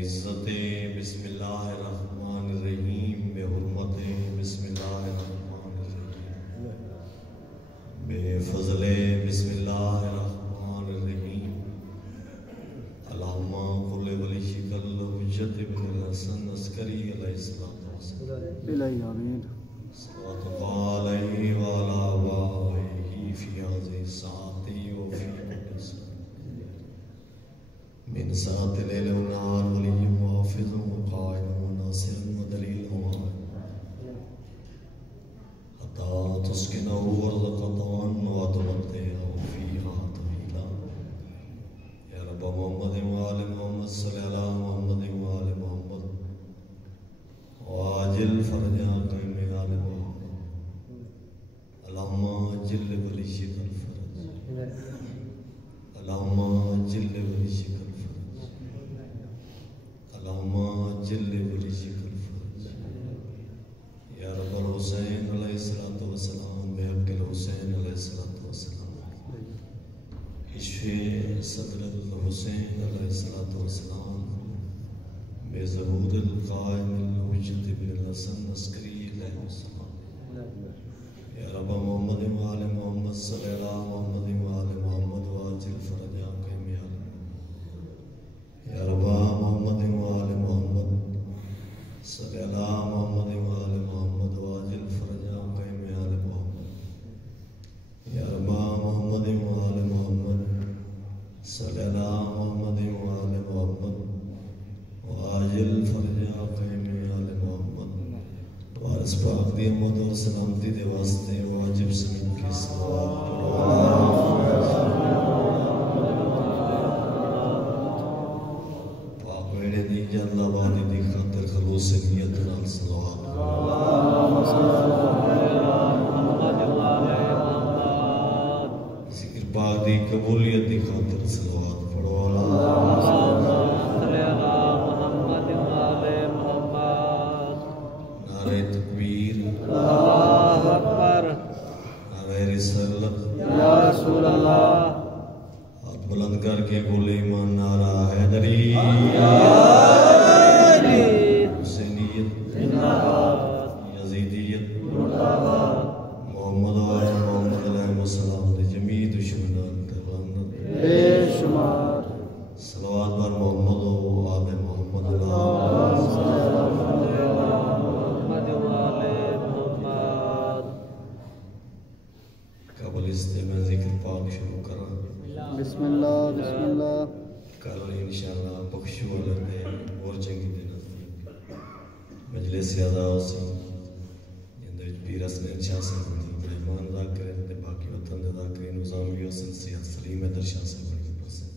عزت بسم اللہ الرحمن الرحیم، بے حرمت بسم اللہ الرحمن الرحیم، بے فضل بسم اللہ الرحمن الرحیم، اللہم قل ولی شکل حجت ابن الحسن عسکری علیہ السلام آمین صلوات علیہ وعلا آبائہ فی هذه الساعة وفی كل ساعة من ساعة الليل والنهار ولي وحافظ وقائد وناصر ودليل حتى تسكنه أرضك طوعا وتمتعه فيها طويلا. يا رب محمد وآل محمد صل على محمد وآل محمد وعجل فرجك من آل محمد. اللهم عجل وليك الفرج، اللهم عجل وليك اللهم جل ولیک الفرج. یا رب الحسین علیہ السلام بحق الحسین علیہ السلام اشفِ صدر الحسین علیہ السلام بے ظہور القائم الحجت ابن الحسن عسکری علیہ السلام. یا رب محمد وآل محمد صلی اللہ محمد وآل محمد واجل فرجا قیم یا رب محمد وآل محمد صلی اللہ محمد وآل محمد واجل فرجا قیم آل محمد. یا رب محمد وآل محمد صلی اللہ محمد وآل محمد واجل فرجا قیم آل محمد. وارث پاک دی امت و سلامتی دے واسطے واجب سمجھ کے صلوات دی جل آبادی دی خاطر خلوص نیت نال صلوات. ذکر پاک دی قبولیت دی خاطر صلوات پڑھو. نعرہ تکبیر، اللہ اکبر، نعرہ رسالت، یا رسول اللہ. ہاتھ بلند کر کے بولے ایمان نعرہ حیدری، حسینیت، یزیدیت، محمد و آل محمد علیہ السلام دے جمیع دشمنان تے لعنت بے شمار. صلوات بر محمد و آل محمد قبل اس دے میں ذکر پاک شروع کرا. بسم اللہ بسم اللہ. کل انشاءاللہ بخشو والے اور چنگی دن مجلس اعزاء سے جندے وچ پیر حسنین شاہ صاحب دی مہمان ادا کریں تے باقی وطن دے ذاکرین نظامی حسن صحت سلیم حیدر شاہ صاحب بڑی پسند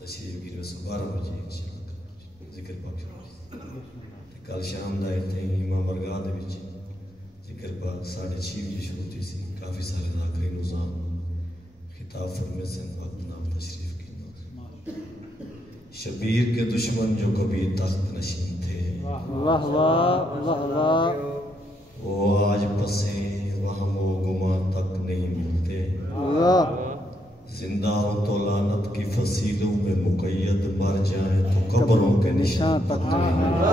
تشریف گیری ویسے 12 بجے انشاءاللہ ذکر پاک شروع. کل شام دا ایتھے امام برگاہ دے وچ ذکر پاک 6:30 بجے شروع تھی سی. کافی سارے ذاکرین نظام خطاب فرمے سے وقت نام تشریف کی. شبیر کے دشمن جو کبھی تخت نشین تھے، واہ واہ واہ واہ، وہ آج پسے وہم و گما تک نہیں ملتے. زندہ ہو تو لعنت کی فصیلوں میں مقید، مر جائیں تو قبروں کے نشان تک نہیں ملتے.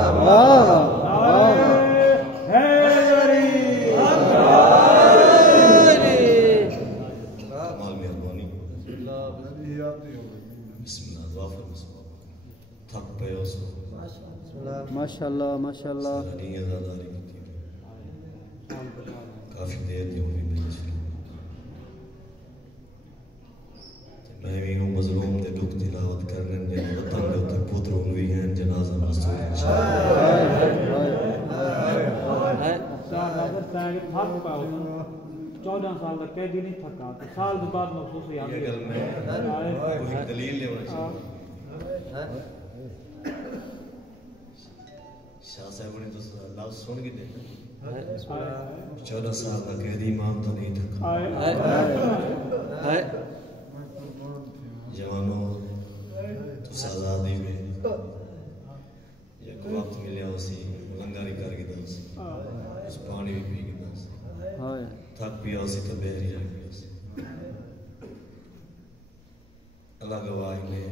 ماشاءاللہ ماشاءاللہ. کافی دیر دی ہوئی میں بھی ہوں مظلوم دے دکھ تلاوت کرنے دے وطن دے اتر پتروں بھی ہیں جنازہ مستور انشاءاللہ. 14 سال کا قیدی نہیں تھکا تو سال کے بعد مخصوص یاد یہ گل میں کوئی دلیل لے ہونا چاہیے. شاہ صاحب نے تو لفظ سن کے دیکھا 14 سال کا قیدی امام تو نہیں تھکا. جوانوں تو آزادی میں ایک وقت ملیا اسی لنگاری کر کے دس اس پانی بھی پی کے دس تھک پیا اسی تو بہری رہ گیا اسی. اللہ گواہی میں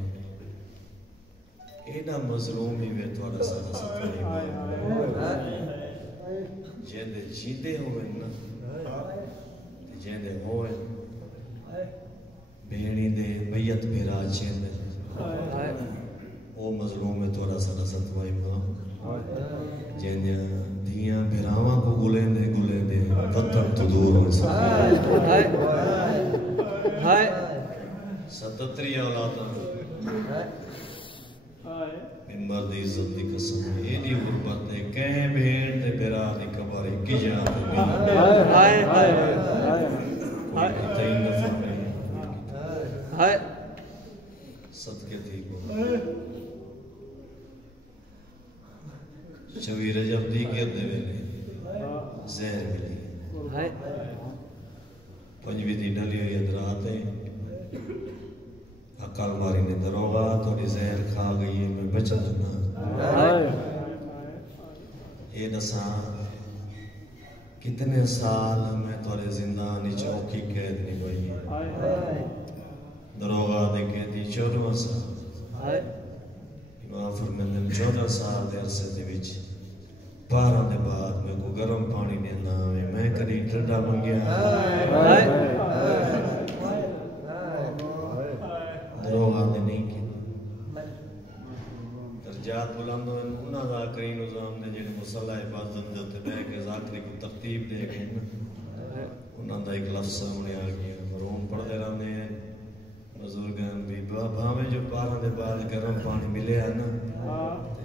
ایڈا مظلوم ہی میں تھوڑا سارا ستوائی جیندے جیندے ہوئے نا جیندے ہوئے بھیڑی دے میت بھیرا چیندے او مظلوم میں تھوڑا سارا ستوائی ماں جیندے دیاں بھیراواں کو گلیں دے وطن تو دور ہو سکتے 77 اولاداں ممبر دی عزت دی قسم ایڈی غربت ہے کہیں بھیڑ تے بھیرا دی کباری کی جات کوئی تین دفعہ میں صدقے دی کو شوی رجب دی گرد ویلے زہر ملی پنجوی دی ڈلی ہوئی ادرات ہے عقل ماری نے دروغا تھوڑی زہر کھا گئی ہے میں بچت نا یہ دساں کتنے سال میں تھوڑے زندانی چوکی قید نہیں ہوئی دروغا دے قیدی 14 سال امام فرمیندن 14 سال دے عرصے دے وچ 12 دے بعد میں کو گرم پانی دینا میں کدی ٹھڈا منگیا دروغ آنے نہیں کی درجات بلند ہوئے انہاں دا کئی نظام نے جنہیں مسلح عبادت دیتے بے کہ ذاکری کو ترتیب دے گئے انہاں دا ایک لفظ سامنے آ گیا مرحوم پڑھ دے رہنے ہیں بزرگان بھی بھاویں جو 12 دے بعد گرم پانی ملے ہے نا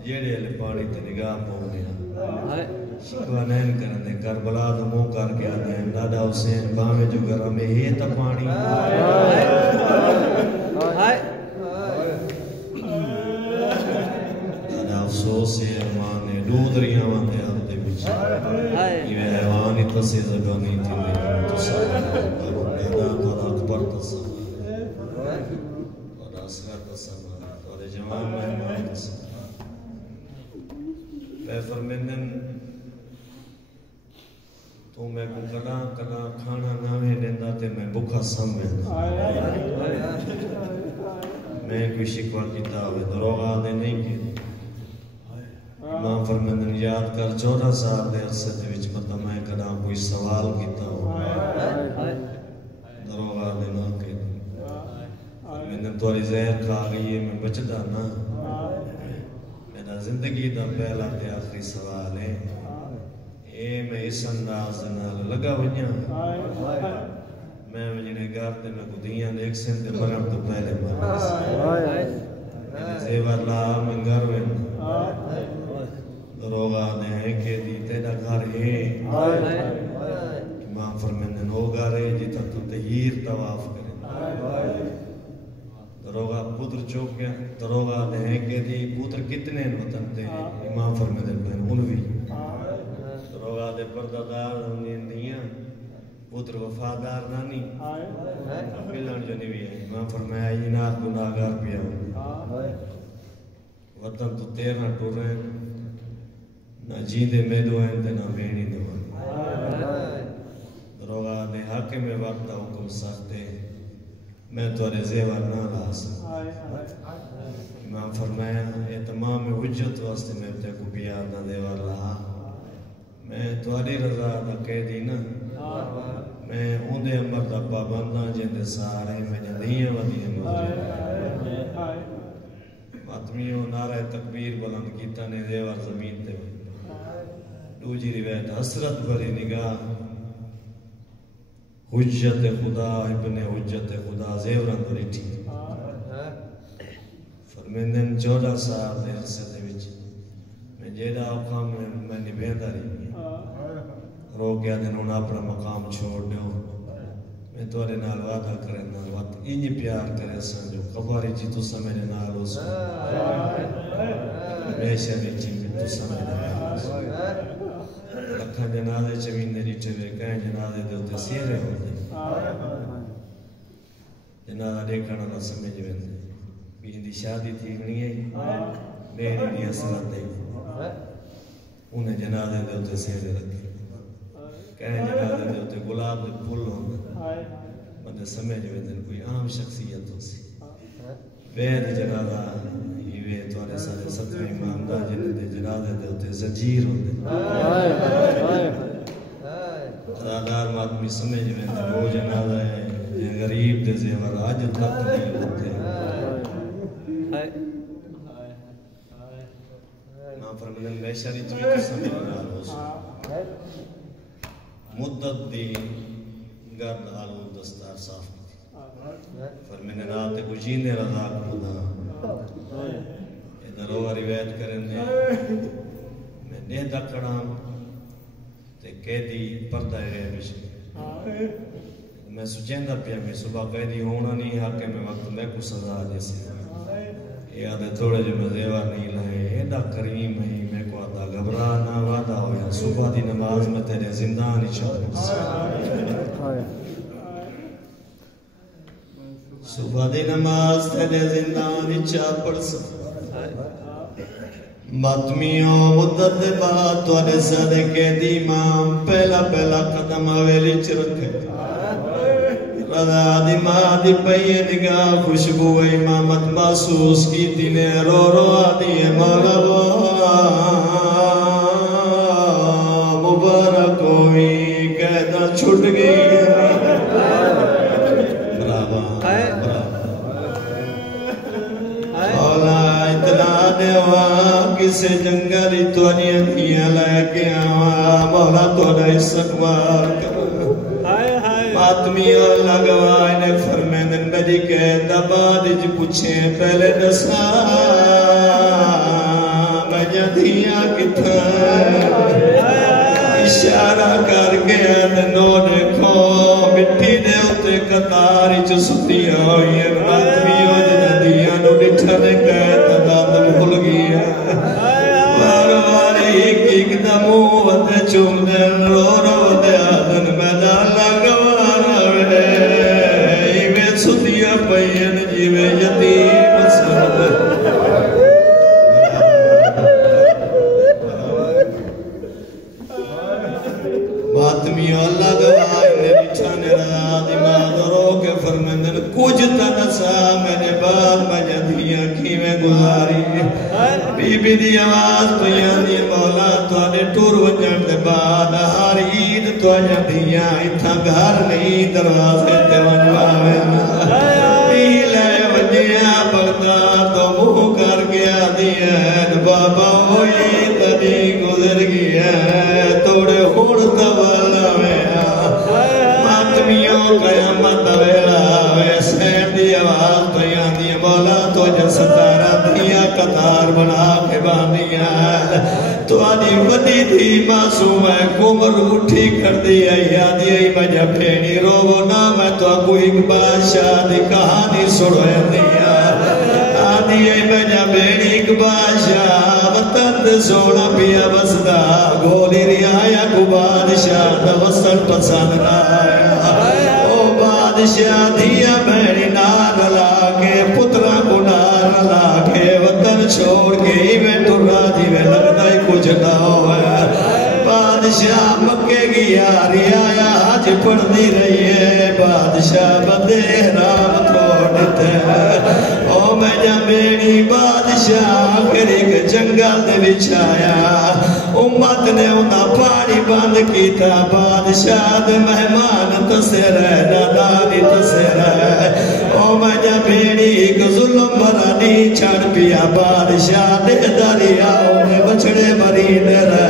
جیڑے علی پانی تے نگاہ پاؤنے ہیں شکوہ نہیں کرنے کربلا دا منہ کر کے آنے ہیں دادا حسین بھاویں جو گرم ہے یہ تا پانی دادا افسوس ہے امانے دودریاں واندے آپ دے بچے یہ حیوانی تسی زبانی تھی تو ساتھ دادا تورا اکبر تسا تورا اصغر تسا تورا جوان مہمان تسا اے فرمیندن تو میں کو کنا کھانا ناوے دیندہ تے میں بکھا سمجھنا میں کوئی شکوہ کیتا ہوئے دروغ آدھے نہیں کی امام فرمیندن یاد کر 14 سال دے عرصے دے وچ مطلب میں کنا کوئی سوال کیتا ہوئے دروغ آدھے نہ کی فرمیندن توری زہر کھا گئی ہے میں بچدا نا میرا زندگی دا پہلا تے آخری سوال ہے اے میں اس انداز نال لگا ونیا میں وجنے گھر تے میں کو دیاں ایک سن تے مرن تو پہلے مر میں زیور لا میں گھر وین دروغا نے کہ دی تیرا گھر ہے امام فرمیندن ہو گھر ہے جتا تو تہیر طواف کرے دروغا پتر چوک گیا دروغا نے کہ دی پتر کتنے وطن تے امام فرمیندن بہن انوی دروغا دے پردادار ہمیں دیاں پتر وفادار نانی ملن جو نہیں ہے امام فرمایا اینات گناہگار پیا وطن تو تیرنا ٹور رہے نہ جیندے میدو ہیں تے نہ بینی دوان دروغا دے حق میں وقت حکم سختے میں توارے زیور نہ رہا سا امام فرمایا یہ تمام حجت واسطے میں تے کو بیاد نہ دیوار رہا میں تواری رضا دا قیدی نا میں اوندے امر دا پابندہ جندے سارے میں جندیاں ودیاں موجود ماتمیوں نعرہ تکبیر بلند کیتا نے دیوار زمین تے دوجی روایت حسرت بھری نگاہ حجت خدا ابن حجت خدا زیوران بریٹھی فرمیندن 14 سال دے عرصے دے وچ میں جیدہ اوقام میں نبیندہ رہی رو گیا دن انہوں اپنا مقام چھوڑ دیو میں توڑے نال وعدہ کرنا وقت انہی پیار کرے سن جو قباری جی تو سمینے نال ہو سن ہمیشہ نیچی میں تو سمینے نال ہو سن لکھا جنازے چوینے ریٹھے ہوئے کہیں جنازے دے ہوتے سیرے ہوتے جنازہ دیکھانا نہ سمجھ ویندے بھی اندھی شادی تھی نہیں ہے میری بھی اصلت ہے انہیں جنازے دے ہوتے سیرے رکھے کہیں جنازے دے ہوتے گلاب دے پھول ہونا مجھے سمجھ ویندے کوئی عام شخصیت ہو سی وید جنازہ یہ بیوے توارے سارے ستویں امام دا جنہیں دے جنازے دے ہوتے زنجیر ہوتے ادادار ماتمی سمجھ میں دے وہ جنازہ ہے یہ غریب دے زیور آج تک نہیں ہوتے نا فرمدن بیشاری توی قسم بنال ہو سو مدت دی گرد آلو دستار صاف فرمین رات کو جینے رضا کردا ادھر وہ روایت کرنے میں نیدہ کڑام تے قیدی پردہ ہے بشک میں سچیندہ پیا میں صبح قیدی ہونا نہیں حق میں وقت میں کو سزا جیسے یہ آدھے تھوڑے جو میں زیور نہیں لائے ایدہ کریم ہے میں کو آدھا گھبرا نہ وعدہ ہویا صبح دی نماز میں تیرے زندان چاہتا صبح دی نماز تیرے زندان چاہ پڑ سکتا ماتمیوں مدت دے بعد توڑے صدقے دی امام پہلا قدم حویلی چ رکھے رضا دی ماں دی پئی نگاہ خوشبو امامت محسوس کی دینے رو رو آدھی مولا مبارک ہوئی قیدہ چھٹ گئی براوا مولا اتنا دے ہوا کسے جنگلی توڑی دیا لے کے آوا مولا توڑا استقبال کر ماتمی اللہ گواہ نے فرمیدن میری قید بعد جی پوچھیں پہلے نسا میں جدیاں کتھا اشارہ کر گیا نو دیکھو مٹی دے ہوتے قطاری چو ستیا ہوئی ہے ماتمی ہو جدیاں نو ڈٹھا نے قید دادم بھول گیا وارے ایک دمو ودے چوم دے رو رو دے آدن میدان لگا سدیا پین جیوے یتیم سرد ماتمی اللہ گواہ میری چھانے رہا دماغ رو کے فرمندن کچھ تنسا میں نے بعد مجدیاں کی میں گزاری بی بی دی آواز تو یادی مولا تو آنے ٹور وجن دے بعد ہر عید تو جدیاں اتھا گھر نہیں دروازے تے ونواوے نیلے وجیاں بغداد تو منہ کر گیا دین بابا ہوئی تنی گزر گیا توڑے ہوڑ توالا ویا ماتمیوں قیامت ویلا ویسے دی آواز تو یادی مولا تو جن ستارہ دیا قطار بنا کے باندیا تو آنی ودی تھی معصوم ہے کمر اٹھی کر دیا یادی ای مجھا پھینی رو نا میں تو کوئی ایک بادشاہ دی کہانی سڑوے دیا آدھی ای مجھا پھینی ایک بادشاہ وطن سونا پیا بسدا گولی ریا کو بادشاہ دا وصل پسند نہ آیا او بادشاہ دیا بینی نان لاکے پترہ کو نان لاکے وطن چھوڑ کے ہی میں تو راجی میں لگتا ہی کچھ نہ ہوا بادشاہ مکے گیا ریا آج پڑھنی رہی ہے بادشاہ بدے رام توڑتے او میں جا میری بادشاہ پھر ایک جنگل دے بچھایا امت نے انہا پانی بند کیتا بادشاہ دے مہمان تسے رہ نادانی تسے رہ او میں جا میری ایک ظلم برانی چھڑ پیا بادشاہ دے دریا انہیں بچڑے مری دے رہ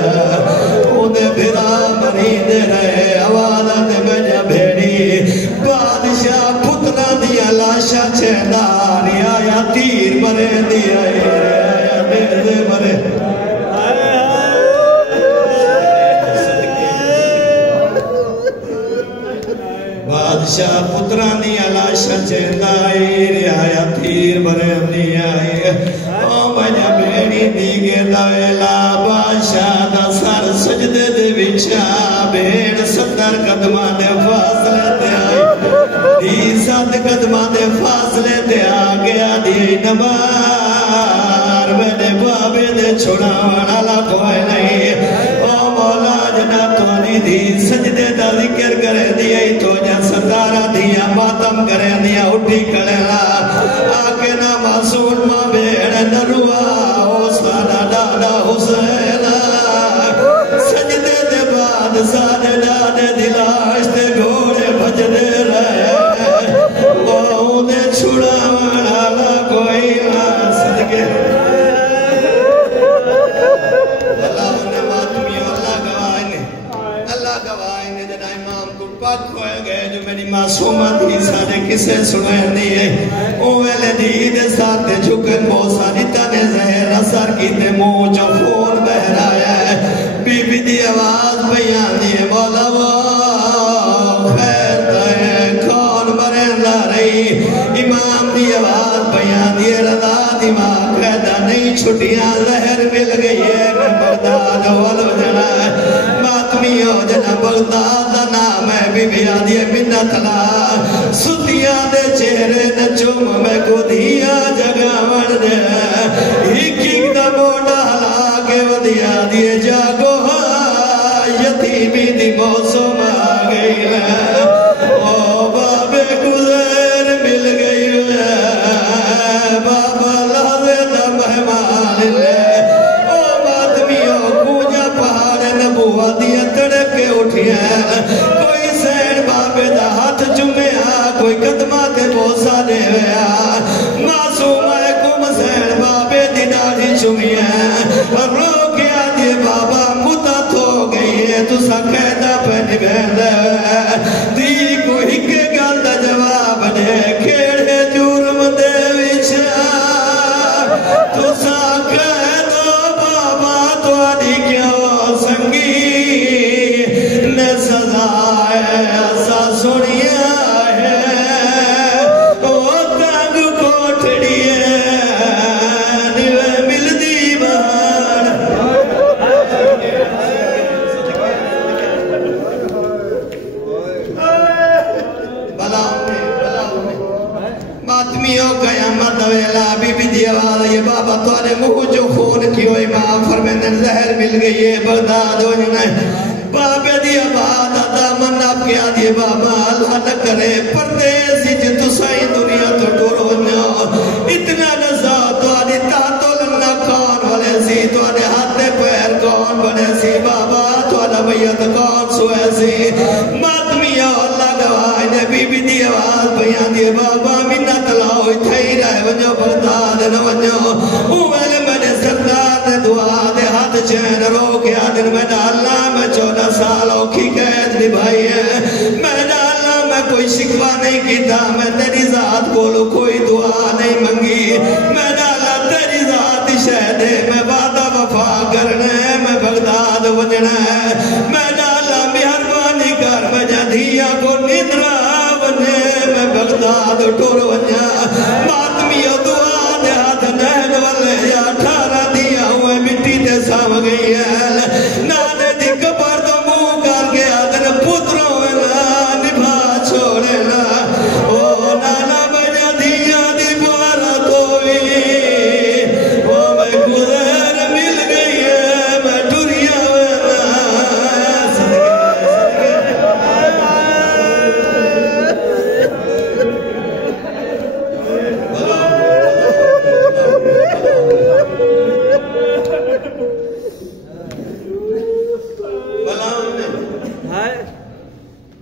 انہیں بھرا مری دے رہ آوالا دے میں جا بھیڑی بادشاہ پتنا دیا لاشا چھناری آیا تیر مرے دیا آیا دے مرے بادشاہ پترانی علاشا چہندائی ریا تیر برم دیائی او بجا بیڑی دیگے دویلا بادشاہ دا سر سجدے دے بچا بیڑ 70 قدمہ دے فاصلے تے آئی دی 7 قدمہ دے فاصلے تے آگیا دی نمار میرے بابے دے چھوڑا والا کوئی نہیں او مولا جنا توانی دی سجدے دا ذکر کرے دیئی تو جا ستارہ دیا ماتم کرے دیا اٹھی کھڑے لا آکے نا معصول ماں بیڑے نروا او ساڈا ڈاڈا حسین سجدے دے بعد ساڈے ڈاڈے دی لاش تے گھوڑے بھجدے رہے ماں دے چھڑاون والا کوئی نہ صدقے اللہ نے ماتمیوں اللہ گواہ نے جنا امام کو پاک ہوئے گئے جو میری معصومہ تھی سارے کسے سنوے نہیں او ویلے دی دے ساتھ جھکن موسیٰ نیتانے زہر اثر کی تے منہ جو خون بہ رہا ہے بی بی دی آواز بیان دیئے مولا وہ خیر تے کون مرندہ رہی امام دی آواز بیان دیئے رضا دماغ قیدہ نہیں چھٹیاں زہر مل گئی ہے میں بغداد والو جنا ماتمیوں جنا بغداد دا نام ہے بی بی آدھیے منت لا ستیاں دے چہرے نچوم میں کو دیا جگہ مر دے ایک دا موڑا ہلا کے ودیا دیے جاگو یتیمی دی موسم آ گئی ہے او بابے گزر مل گئی ہے بابا لازے دا مہمان لے او ماتمیوں کوجا پہاڑ نبوہ دیا تڑپ کے اٹھی ہے کوئی سین بابے دا ہاتھ چمیا کوئی قدمات بوسا دے ویا معصوم ہے کم سین بابے دی ڈاڑھی چمیا اور رو کیا دی بابا مدت ہو گئی ہے تو سا قیدہ پہنی بہن دے دی کو ہکے گل دا جواب دے کھیڑے جرم دے وچھا تو سا قیدہ بابا تو آدھی کیوں سنگی نے سزا ہے ایسا سنیا ہے وہ تنگ کوٹڑی ہے نیوے مل دی بہار ماتمیوں قیامت ویلا بی بی دی آواز یہ بابا توڑے مجھ جو خون کی ہوئی ماں فرمیندن زہر مل گئی ہے بغداد ہو جنائے بابے دی آباد آتا من آپ کیا دی بابا اللہ نہ کرے پردیسی جی تو سائی دنیا تو ٹورو نیا اتنا نزا تو آدھی تاتو لنہ کون والے سی تو آدھی ہاتھ پیر کون بنے سی بابا تو آدھا بیت کون سوئے سی ماتمیہ اللہ گواہ نے بی بی دی آواز بیان دی بابا منت لاؤ تھئی رہے ونجو بغداد نہ ونجو اوہلے میں نے سردار نے دعا دے ہاتھ چین رو کیا دن میں نے اللہ میں 14 سال اوکھی قید نبھائی ہے میں نے اللہ میں کوئی شکوہ نہیں کیتا میں تیری ذات کولو کوئی دعا نہیں منگی میں نے اللہ تیری ذات شہدے میں وعدہ وفا کرنے میں بغداد ونجنا ہے میں نے اللہ مہربانی کر میں جدھیا کو ندرہ ونے میں بغداد ٹور ونجا ماتمیوں دعا دے ہاتھ نین والے یا 18 دیا ہوئے مٹی دے سام گئی ہے نانے دی کبر دو منہ کر کے آدھن پتروں میں نبھا چھوڑے نا او نانا بجا دیا دی بارا کوئی او میں گزر مل گئی ہے میں ٹوریا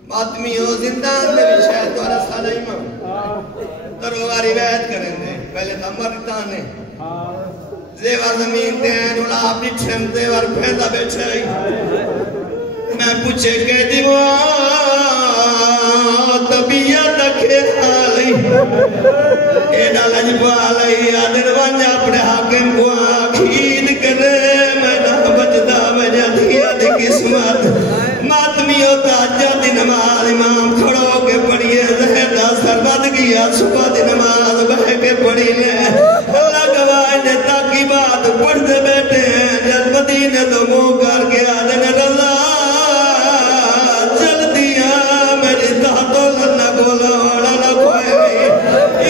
ماتمیوں زندان میں بھی شاید تو رسا نہیں ماں ترواری وید کریں دے پہلے تو مرتانے زیوہ زمین دین اولا پٹھم زیور پھیندہ بیٹھے آئی میں پوچھے کہ دیوان طبیعت کے حالی ایڈا لجبالی آدھر وانجا اپنے حاکم کو آخید کرے میں نہ بچدا میں جدیا دی قسمت ماتمیوں تاجہ دی نماز امام کھڑو کے پڑھئے زہدہ سربت گیا صبح دی نماز بہ کے پڑھی لے اللہ گواہ نے تاکی بات پڑھتے بیٹھے ہیں جد مدینہ تو منہ کر کے آدھن رضا چل دیا میری تحتو لنہ گولا وڑا نہ کوئی نہیں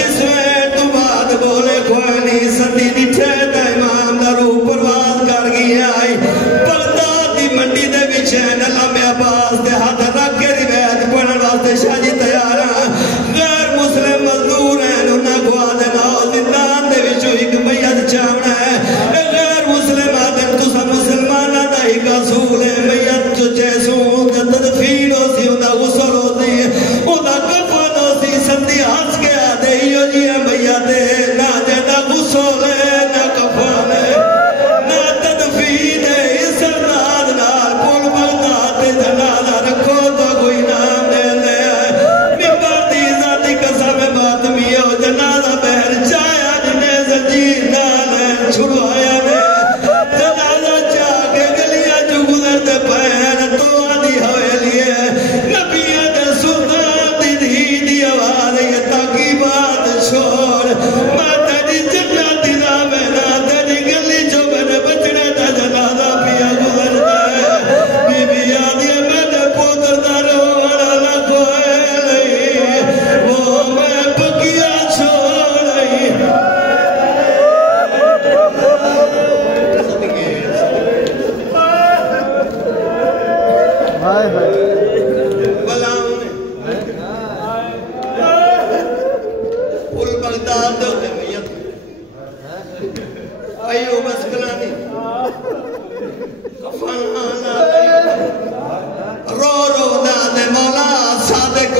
اس میں تو بات بولے کوئی نہیں سندی نٹھے تا امام دا روح پرواز کر گیا آئی بغداد دی منڈی دے بچین اللہ میں عباس دے ہاتھ رکھ کے روایت پڑھن واسطے شاہ جی تیارا غیر مسلم مزدور ہیں انہاں کو آدھنا زندان دے وچو ایک میت چاہ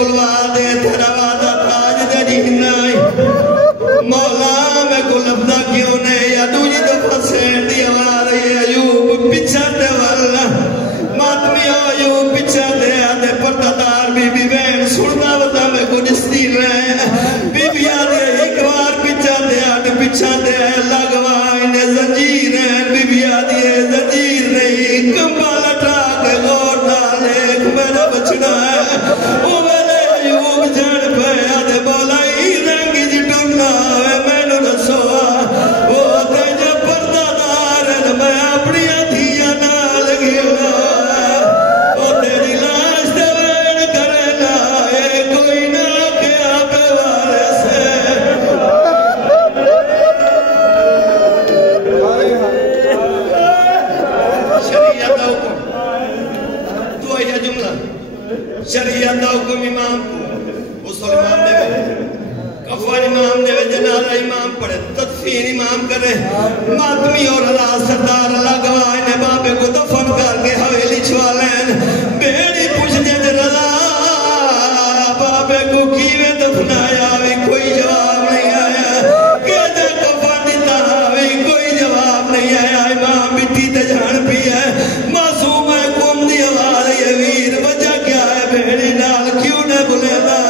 کلوا دے تیرا وعدہ تاج دے جہنائی مولا میں کو لفظہ کیوں نے یا دوجی دفعہ سین دی آواز ہے ایوب پچھا دے والا ماتمی ایوب پچھا دے آدھے پردادار بی بی بین سننا وطا میں کو جستی رہے بی بی آدھے ایک بار پچھا دے آدھے پچھا دے اللہ گواہ انہیں زنجیر ہیں بی بی آدھے زنجیر نہیں کمبا لٹا کے غور ڈالے ایک میرا بچنا ہے وہ میرے ایوب جان پہ آدھے مولا ہی رنگی جی ڈھونڈنا ہے میں نو رسوا وہ آدھے جب پردادار ہے میں اپنی ادھیا نہ لگیا وہ تیری لاش دے وین کرنا ہے کوئی نہ کیا پہ وارث ہے شریعت دا حکم تو آیا جملہ شریعت دا حکم امام کو غسل امام دے وے کفن امام دے وے جنازہ امام پڑھے تدفین امام کرے ماتمی اور اللہ سردار اللہ گواہ نے بابے کو دفن کر کے حویلی چھوالین بیڑی پوچھ دے دے رضا بابے کو کیوے دفنایا بھی کوئی جواب نہیں آیا کہتے کفن دیتا بھی کوئی جواب نہیں آیا امام مٹی تے جھان پی ہے معصوم ہے قوم دی آواز یہ ویر وجہ کیا ہے بیڑی نال کیوں نے بلے دا